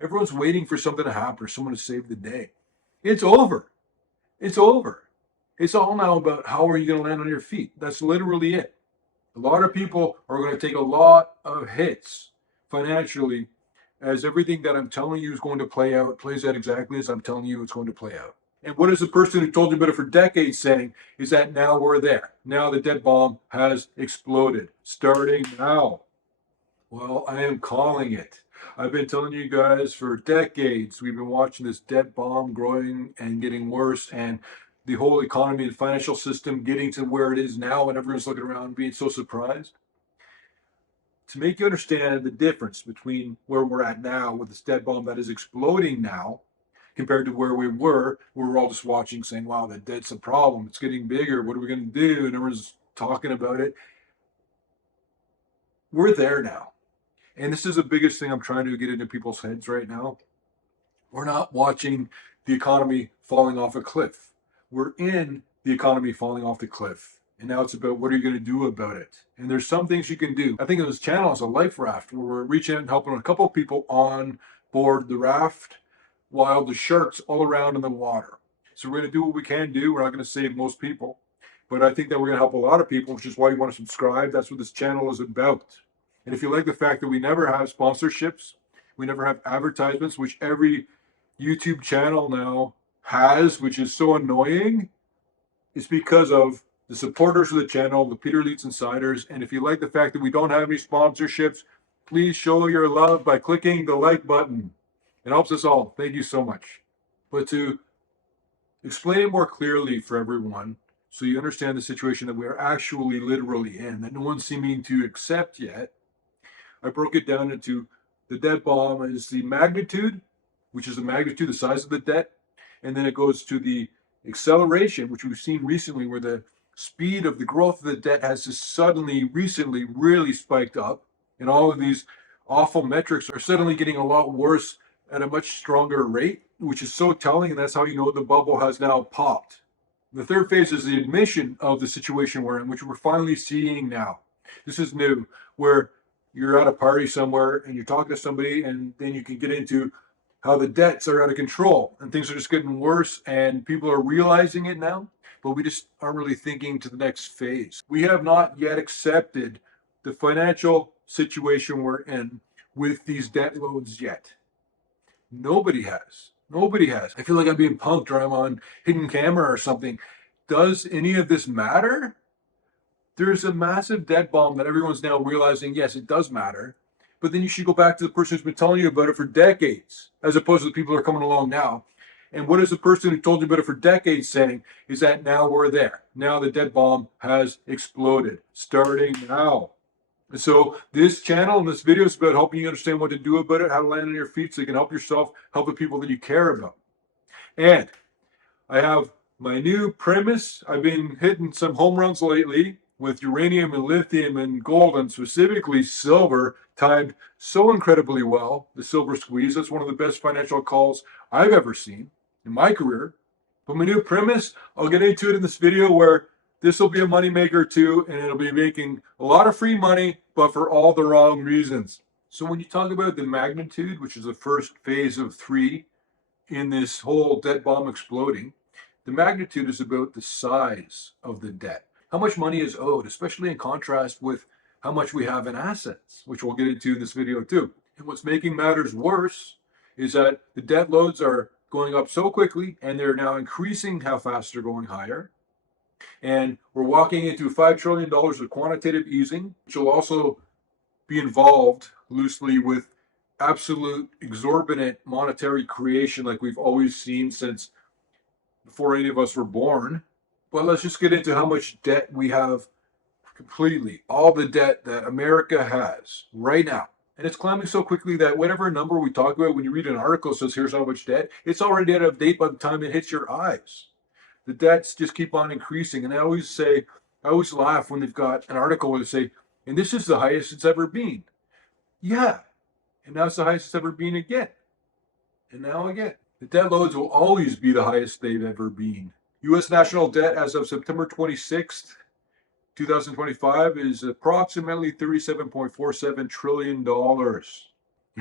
Everyone's waiting for something to happen or someone to save the day. It's over. It's over. It's all now about how are you going to land on your feet. That's literally it. A lot of people are going to take a lot of hits financially as everything that I'm telling you is going to play out, plays out exactly as I'm telling you it's going to play out. And what is the person who told you about it for decades saying is that now we're there. Now the debt bomb has exploded, starting now. Well, I am calling it. I've been telling you guys for decades, we've been watching this debt bomb growing and getting worse, and the whole economy and financial system getting to where it is now, and everyone's looking around being so surprised. To make you understand the difference between where we're at now with this debt bomb that is exploding now compared to where we were all just watching saying, wow, the debt's a problem. It's getting bigger. What are we going to do? And everyone's talking about it. We're there now. And this is the biggest thing I'm trying to get into people's heads right now. We're not watching the economy falling off a cliff. We're in the economy falling off the cliff. And now it's about what are you going to do about it? And there's some things you can do. I think this channel is a life raft where we're reaching out and helping a couple of people on board the raft while the sharks all around in the water. So we're going to do what we can do. We're not going to save most people. But I think that we're going to help a lot of people, which is why you want to subscribe. That's what this channel is about. And if you like the fact that we never have sponsorships, we never have advertisements, which every YouTube channel now has, which is so annoying, it's because of the supporters of the channel, the Peter Leeds Insiders. And if you like the fact that we don't have any sponsorships, please show your love by clicking the like button. It helps us all. Thank you so much. But to explain it more clearly for everyone, so you understand the situation that we are actually literally in, that no one's seeming to accept yet, I broke it down into the debt bomb is the magnitude, which is the magnitude, the size of the debt. And then it goes to the acceleration, which we've seen recently, where the speed of the growth of the debt has just suddenly, recently, really spiked up. And all of these awful metrics are suddenly getting a lot worse at a much stronger rate, which is so telling. And that's how you know the bubble has now popped. The third phase is the admission of the situation we're in, which we're finally seeing now. This is new, where you're at a party somewhere and you're talking to somebody, and then you can get into how the debts are out of control and things are just getting worse, and people are realizing it now, but we just aren't really thinking to the next phase. We have not yet accepted the financial situation we're in with these debt loads yet. Nobody has. Nobody has. I feel like I'm being punked or I'm on hidden camera or something. Does any of this matter? There's a massive debt bomb that everyone's now realizing, yes, it does matter. But then you should go back to the person who's been telling you about it for decades, as opposed to the people who are coming along now. And what is the person who told you about it for decades saying is that now we're there. Now the debt bomb has exploded, starting now. And so this channel and this video is about helping you understand what to do about it, how to land on your feet so you can help yourself, help the people that you care about. And I have my new premise. I've been hitting some home runs lately with uranium and lithium and gold, and specifically silver, timed so incredibly well. The silver squeeze, that's one of the best financial calls I've ever seen in my career. But my new premise, I'll get into it in this video, where this will be a moneymaker too, and it'll be making a lot of free money, but for all the wrong reasons. So when you talk about the magnitude, which is the first phase of 3 in this whole debt bomb exploding, the magnitude is about the size of the debt. How much money is owed, especially in contrast with how much we have in assets, which we'll get into in this video too. And what's making matters worse is that the debt loads are going up so quickly, and they're now increasing how fast they're going higher. And we're walking into $5 trillion of quantitative easing, which will also be involved loosely with absolute exorbitant monetary creation like we've always seen since before any of us were born. But let's just get into how much debt we have completely. All the debt that America has right now. And it's climbing so quickly that whatever number we talk about, when you read an article that says here's how much debt, it's already out of date by the time it hits your eyes. The debts just keep on increasing. And I always laugh when they've got an article where they say, and this is the highest it's ever been. Yeah. And now it's the highest it's ever been again. And now again. The debt loads will always be the highest they've ever been. U.S. national debt as of September 26th, 2025 is approximately $37.47 trillion.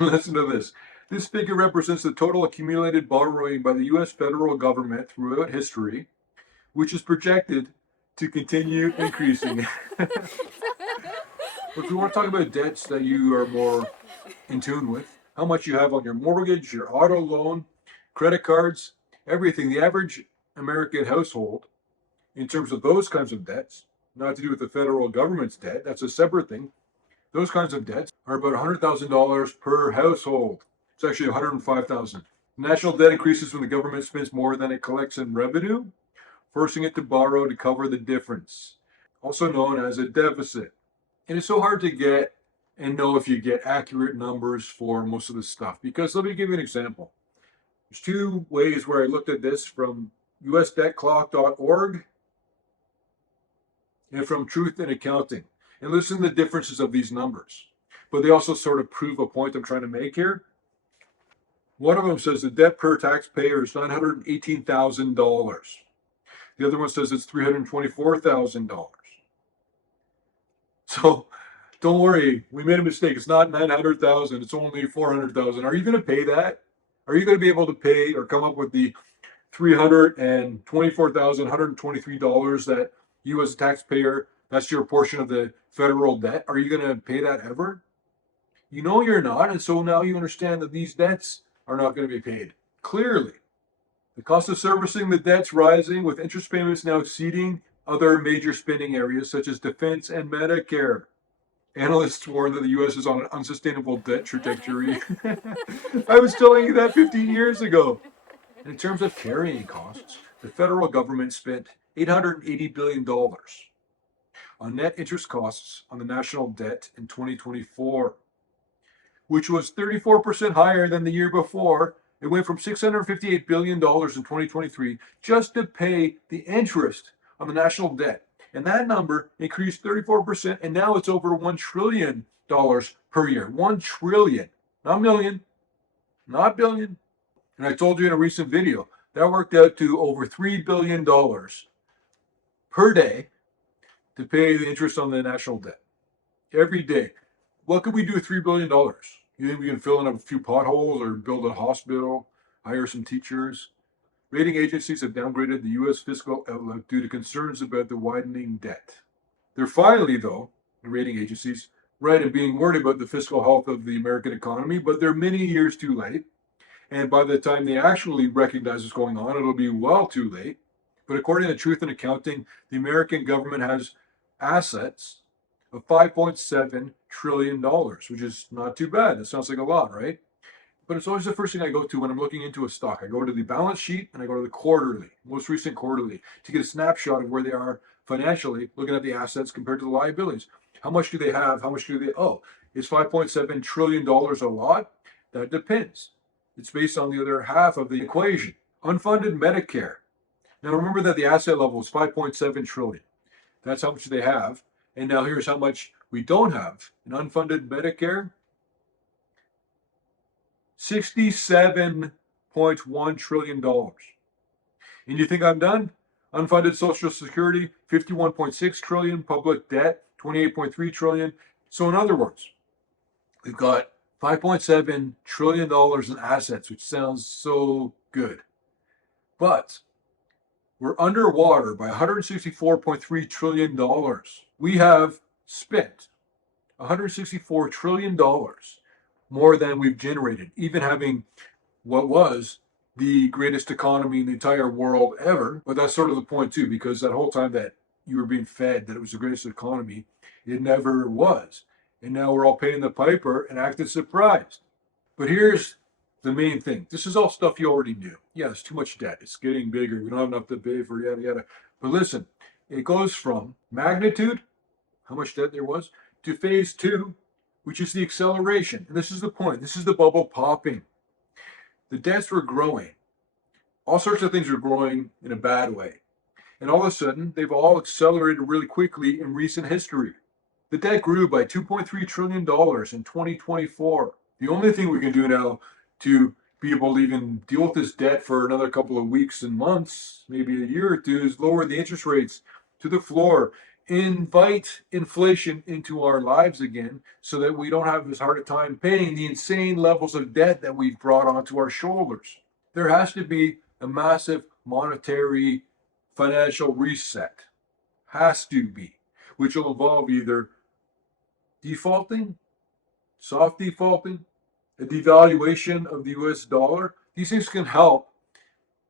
Listen to this. This figure represents the total accumulated borrowing by the US federal government throughout history, which is projected to continue increasing. If we want to talk about debts that you are more in tune with, how much you have on your mortgage, your auto loan, credit cards, everything, the average American household, in terms of those kinds of debts, not to do with the federal government's debt, that's a separate thing. Those kinds of debts are about $100,000 per household. It's actually $105,000. National debt increases when the government spends more than it collects in revenue, forcing it to borrow to cover the difference, also known as a deficit. And it's so hard to get and know if you get accurate numbers for most of this stuff. Because let me give you an example. There's two ways where I looked at this, from usdebtclock.org and from Truth in Accounting. And listen to the differences of these numbers. But they also sort of prove a point I'm trying to make here. One of them says the debt per taxpayer is $918,000. The other one says it's $324,000. So don't worry, we made a mistake. It's not 900,000, it's only 400,000. Are you going to pay that? Are you going to be able to pay or come up with the $324,123 that you as a taxpayer, that's your portion of the federal debt? Are you going to pay that ever? You know you're not, and so now you understand that these debts are not going to be paid. Clearly, the cost of servicing the debt's rising, with interest payments now exceeding other major spending areas such as defense and Medicare. Analysts warn that the U.S. is on an unsustainable debt trajectory. I was telling you that 15 years ago. In terms of carrying costs, the federal government spent $880 billion on net interest costs on the national debt in 2024, which was 34% higher than the year before. It went from $658 billion in 2023 just to pay the interest on the national debt. And that number increased 34%, and now it's over $1 trillion per year. 1 trillion, not million, not billion. And I told you in a recent video, that worked out to over $3 billion per day to pay the interest on the national debt. Every day. What could we do with $3 billion? You think we can fill in a few potholes or build a hospital, hire some teachers? Rating agencies have downgraded the U.S. fiscal outlook due to concerns about the widening debt. They're finally, though, the rating agencies, right in being worried about the fiscal health of the American economy, but they're many years too late. And by the time they actually recognize what's going on, it'll be well too late. But according to Truth in Accounting, the American government has assets of $5.7 trillion, which is not too bad. That sounds like a lot, right? But it's always the first thing I go to when I'm looking into a stock. I go to the balance sheet and I go to the quarterly, most recent quarterly, to get a snapshot of where they are financially, looking at the assets compared to the liabilities. How much do they have? How much do they owe? Is $5.7 trillion a lot? That depends. It's based on the other half of the equation. Unfunded Medicare. Now remember that the asset level is 5.7 trillion. That's how much they have. And now here's how much we don't have in unfunded Medicare. $67.1 trillion. And you think I'm done? Unfunded Social Security, 51.6 trillion. Public debt, 28.3 trillion. So in other words, we've got $5.7 trillion in assets, which sounds so good. But we're underwater by $164.3 trillion. We have spent $164 trillion more than we've generated, even having what was the greatest economy in the entire world ever. But that's sort of the point too, because that whole time that you were being fed that it was the greatest economy, it never was. And now we're all paying the piper and acting surprised. But here's the main thing. This is all stuff you already knew. Yeah, it's too much debt. It's getting bigger. We don't have enough to pay for yada yada. But listen, it goes from magnitude, how much debt there was, to phase two, which is the acceleration. And this is the point. This is the bubble popping. The debts were growing. All sorts of things were growing in a bad way. And all of a sudden, they've all accelerated really quickly in recent history. The debt grew by $2.3 trillion in 2024. The only thing we can do now to be able to even deal with this debt for another couple of weeks and months, maybe a year or two, is lower the interest rates to the floor. invite inflation into our lives again so that we don't have as hard a time paying the insane levels of debt that we've brought onto our shoulders. There has to be a massive monetary financial reset. Has to be, which will involve either defaulting, soft defaulting, a devaluation of the US dollar. These things can help.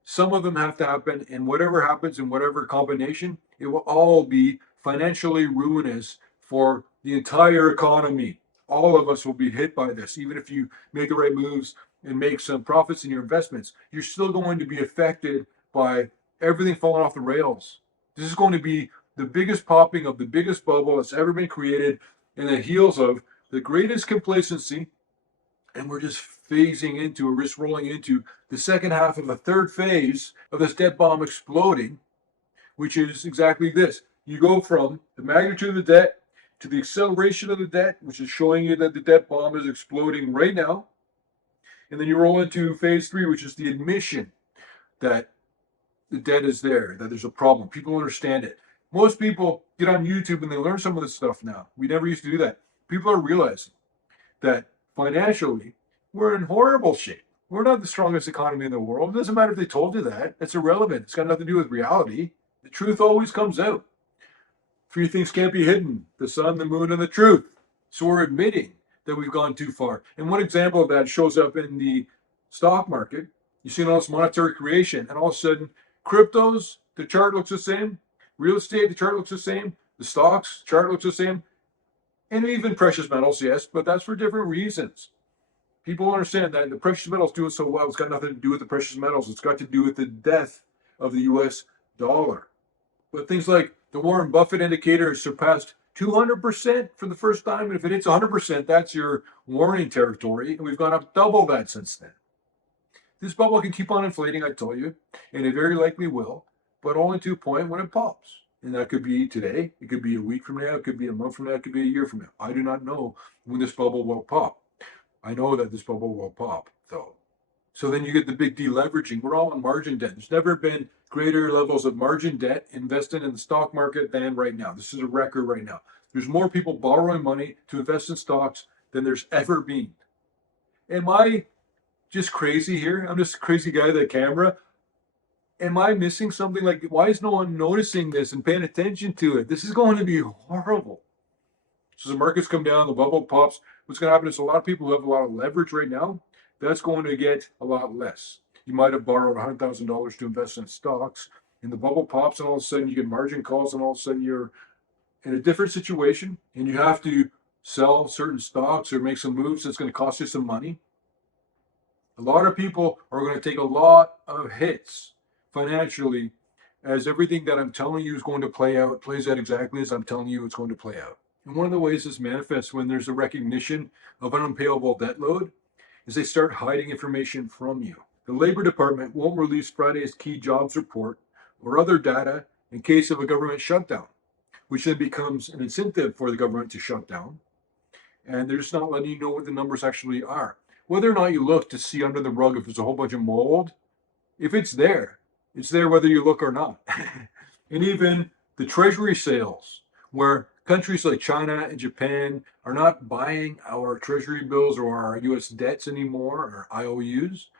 Some of them have to happen, and whatever happens in whatever combination, it will all be financially ruinous for the entire economy. All of us will be hit by this. Even if you make the right moves and make some profits in your investments, you're still going to be affected by everything falling off the rails. This is going to be the biggest popping of the biggest bubble that's ever been created in the heels of the greatest complacency, and we're just phasing into, or just rolling into the second half of the third phase of this debt bomb exploding, which is exactly this. You go from the magnitude of the debt to the acceleration of the debt, which is showing you that the debt bomb is exploding right now. And then you roll into phase three, which is the admission that the debt is there, that there's a problem. People understand it. Most people get on YouTube and they learn some of this stuff now. We never used to do that. People are realizing that financially, we're in horrible shape. We're not the strongest economy in the world. It doesn't matter if they told you that. It's irrelevant. It's got nothing to do with reality. The truth always comes out. Three things can't be hidden: the sun, the moon, and the truth. So we're admitting that we've gone too far. And one example of that shows up in the stock market. You see all this monetary creation, and all of a sudden, cryptos, the chart looks the same. Real estate, the chart looks the same. The stocks, chart looks the same. And even precious metals, yes, but that's for different reasons. People understand that the precious metals doing so well. It's got nothing to do with the precious metals. It's got to do with the death of the US dollar. But things like the Warren Buffett indicator has surpassed 200% for the first time. And if it hits 100%, that's your warning territory. And we've gone up double that since then. This bubble can keep on inflating, I told you, and it very likely will, but only to a point when it pops. And that could be today, it could be a week from now, it could be a month from now, it could be a year from now. I do not know when this bubble will pop. I know that this bubble will pop, though. So then you get the big deleveraging. We're all on margin debt. There's never been greater levels of margin debt invested in the stock market than right now. This is a record right now. There's more people borrowing money to invest in stocks than there's ever been. Am I just crazy here? I'm just a crazy guy with a camera. Am I missing something? Like, why is no one noticing this and paying attention to it? This is going to be horrible. So the markets come down, the bubble pops. What's going to happen is a lot of people who have a lot of leverage right now, that's going to get a lot less. You might have borrowed $100,000 to invest in stocks, and the bubble pops, and all of a sudden you get margin calls, and all of a sudden you're in a different situation, and you have to sell certain stocks or make some moves that's going to cost you some money. A lot of people are going to take a lot of hits financially as everything that I'm telling you is going to play out plays out exactly as I'm telling you it's going to play out. And one of the ways this manifests when there's a recognition of an unpayable debt load is they start hiding information from you. The Labor Department won't release Friday's key jobs report or other data in case of a government shutdown, which then becomes an incentive for the government to shut down. And they're just not letting you know what the numbers actually are. Whether or not you look to see under the rug if there's a whole bunch of mold, if it's there whether you look or not. And even the treasury sales, where countries like China and Japan are not buying our treasury bills or our US debts anymore, or IOUs.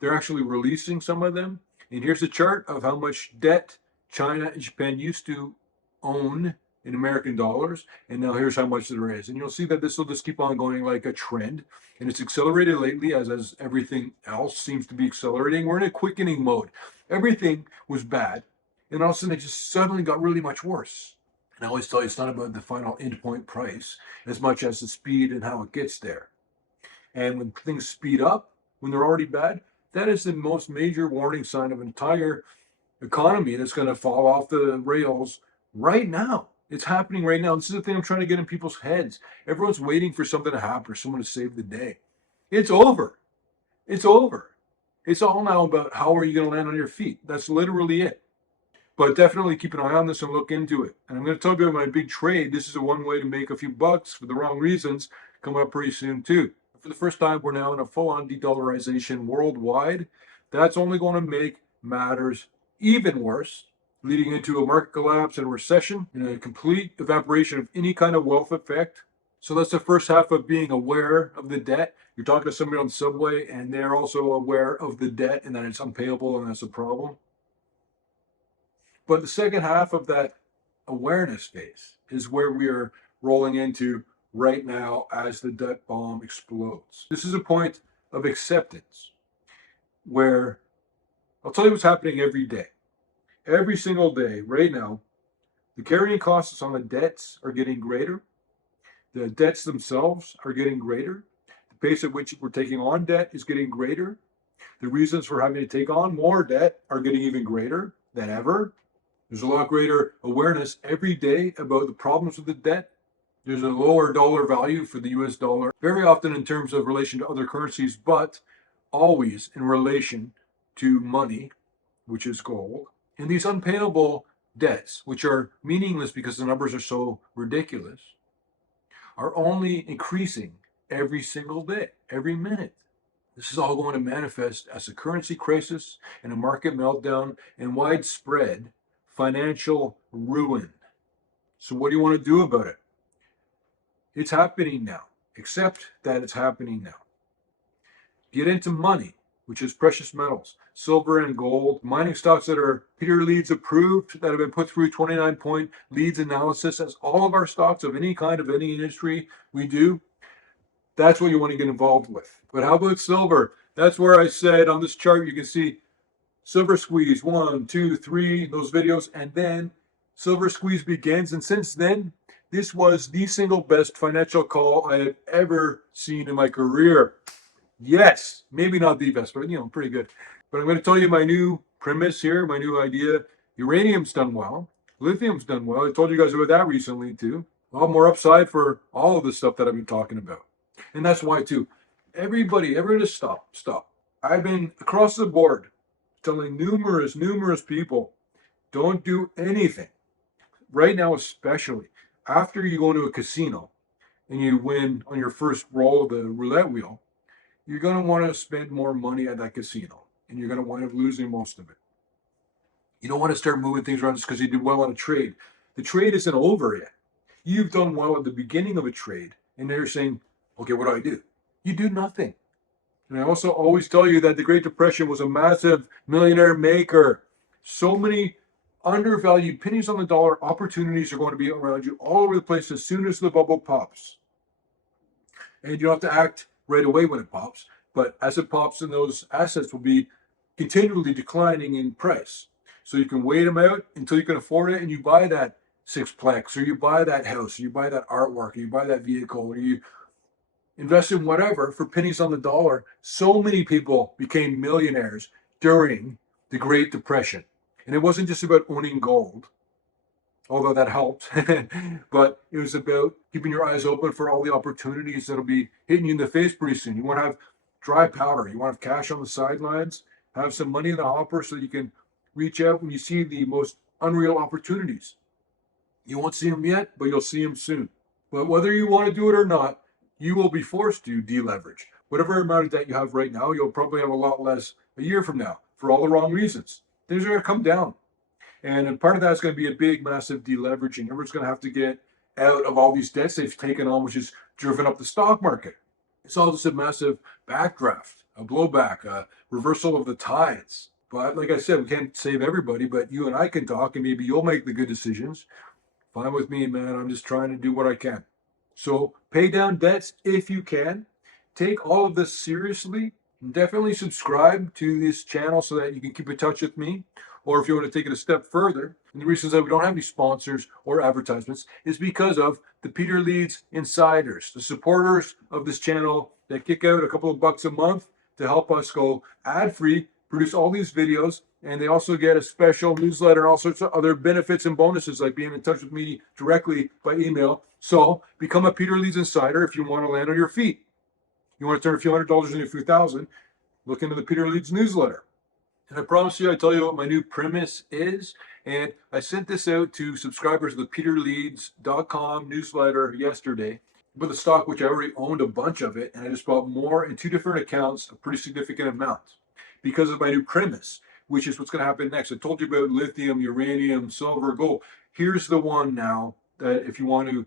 They're actually releasing some of them. And here's a chart of how much debt China and Japan used to own in American dollars. And now here's how much there is. And you'll see that this will just keep on going like a trend. And it's accelerated lately as everything else seems to be accelerating. We're in a quickening mode. Everything was bad. And all of a sudden it just suddenly got really much worse. And I always tell you, it's not about the final endpoint price as much as the speed and how it gets there. And when things speed up, when they're already bad, that is the most major warning sign of an entire economy that's going to fall off the rails right now. It's happening right now. This is the thing I'm trying to get in people's heads. Everyone's waiting for something to happen or someone to save the day. It's over. It's over. It's all now about how are you going to land on your feet. That's literally it. But definitely keep an eye on this and look into it. And I'm going to talk about my big trade. This is a one way to make a few bucks for the wrong reasons coming up pretty soon too. For the first time, we're now in a full-on de-dollarization worldwide. That's only going to make matters even worse. leading into a market collapse and a recession and a complete evaporation of any kind of wealth effect. So that's the first half of being aware of the debt. You're talking to somebody on the subway and they're also aware of the debt and that it's unpayable and that's a problem. But the second half of that awareness phase is where we are rolling into right now as the debt bomb explodes. This is a point of acceptance where I'll tell you what's happening every day. Every single day, right now, the carrying costs on the debts are getting greater. The debts themselves are getting greater. The pace at which we're taking on debt is getting greater. The reasons for having to take on more debt are getting even greater than ever. There's a lot greater awareness every day about the problems with the debt. There's a lower dollar value for the US dollar, very often in terms of relation to other currencies, but always in relation to money, which is gold. And these unpayable debts, which are meaningless because the numbers are so ridiculous, are only increasing every single day, every minute. This is all going to manifest as a currency crisis and a market meltdown and widespread financial ruin. So, what do you want to do about it? It's happening now. Accept that it's happening now. Get into money, which is precious metals, silver and gold, mining stocks that are Peter Leeds approved, that have been put through 29-point Leeds analysis, as all of our stocks of any kind of any industry we do. That's what you want to get involved with. But how about silver? That's where I said on this chart, you can see silver squeeze, 1, 2, 3, those videos, and then silver squeeze begins. And since then, this was the single best financial call I have ever seen in my career. Yes, maybe not the best, but pretty good. But I'm going to tell you my new premise here, my new idea. Uranium's done well. Lithium's done well. I told you guys about that recently too. A lot more upside for all of the stuff that I've been talking about. And that's why too. Everyone just stop. I've been across the board telling numerous people, don't do anything. Right now, especially after you go into a casino and you win on your first roll of the roulette wheel, you're going to want to spend more money at that casino and you're going to wind up losing most of it. You don't want to start moving things around just because you did well on a trade. The trade isn't over yet. You've done well at the beginning of a trade and they're saying, okay, what do I do? You do nothing. And I also always tell you that the Great Depression was a massive millionaire maker. So many undervalued pennies on the dollar opportunities are going to be around you all over the place as soon as the bubble pops. And you don't have to act right away when it pops, but as it pops, then those assets will be continually declining in price. So you can wait them out until you can afford it and you buy that sixplex, or you buy that house, or you buy that artwork, or you buy that vehicle, or you invest in whatever for pennies on the dollar. So many people became millionaires during the Great Depression. And it wasn't just about owning gold, although that helped, but it was about keeping your eyes open for all the opportunities that'll be hitting you in the face pretty soon. You want to have dry powder. You want to have cash on the sidelines, have some money in the hopper so you can reach out when you see the most unreal opportunities. You won't see them yet, but you'll see them soon. But whether you want to do it or not, you will be forced to deleverage. Whatever amount of debt you have right now, you'll probably have a lot less a year from now for all the wrong reasons. Things are going to come down. And part of that is going to be a big, massive deleveraging. Everyone's going to have to get out of all these debts they've taken on, which has driven up the stock market. It's all just a massive backdraft, a blowback, a reversal of the tides. But like I said, we can't save everybody, but you and I can talk, and maybe you'll make the good decisions. Fine with me, man. I'm just trying to do what I can. So pay down debts if you can. Take all of this seriously. Definitely subscribe to this channel so that you can keep in touch with me. Or if you want to take it a step further, and the reasons that we don't have any sponsors or advertisements is because of the Peter Leeds insiders, the supporters of this channel that kick out a couple of bucks a month to help us go ad-free, produce all these videos, and they also get a special newsletter and all sorts of other benefits and bonuses like being in touch with me directly by email. So become a Peter Leeds insider if you want to land on your feet. You want to turn a few $100s into a few thousand, look into the Peter Leeds newsletter. And I promise you, I tell you what my new premise is. And I sent this out to subscribers of the peterleeds.com newsletter yesterday with a stock which I already owned a bunch of it. And I just bought more in two different accounts, a pretty significant amount, because of my new premise, which is what's going to happen next. I told you about lithium, uranium, silver, gold. Here's the one now that if you want to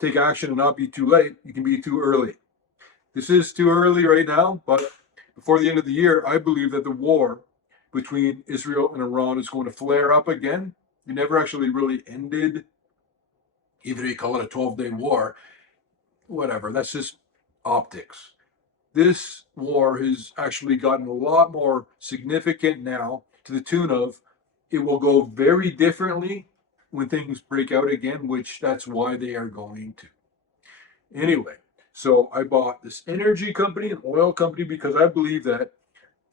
take action and not be too late, you can be too early. This is too early right now, but before the end of the year, I believe that the war between Israel and Iran is going to flare up again. It never actually really ended, even if you call it a 12-day war. Whatever, that's just optics. This war has actually gotten a lot more significant now, to the tune of it will go very differently when things break out again, which that's why they are going to. Anyway, so I bought this energy company, an oil company, because I believe that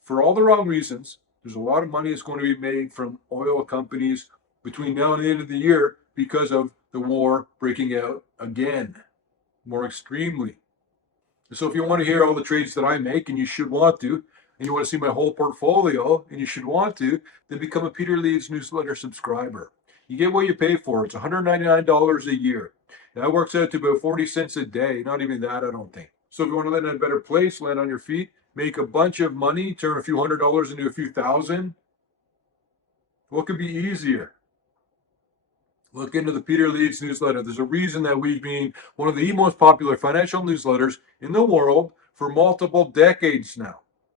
for all the wrong reasons, there's a lot of money that's going to be made from oil companies between now and the end of the year because of the war breaking out again, more extremely. So if you want to hear all the trades that I make, and you should want to, and you want to see my whole portfolio, and you should want to, then become a Peter Leeds newsletter subscriber. You get what you pay for. It's $199 a year. That works out to about 40 cents a day. Not even that, I don't think. So if you want to land in a better place, land on your feet, make a bunch of money, turn a few $100s into a few thousand, what could be easier? Look into the Peter Leeds newsletter. There's a reason that we've been one of the most popular financial newsletters in the world for multiple decades now.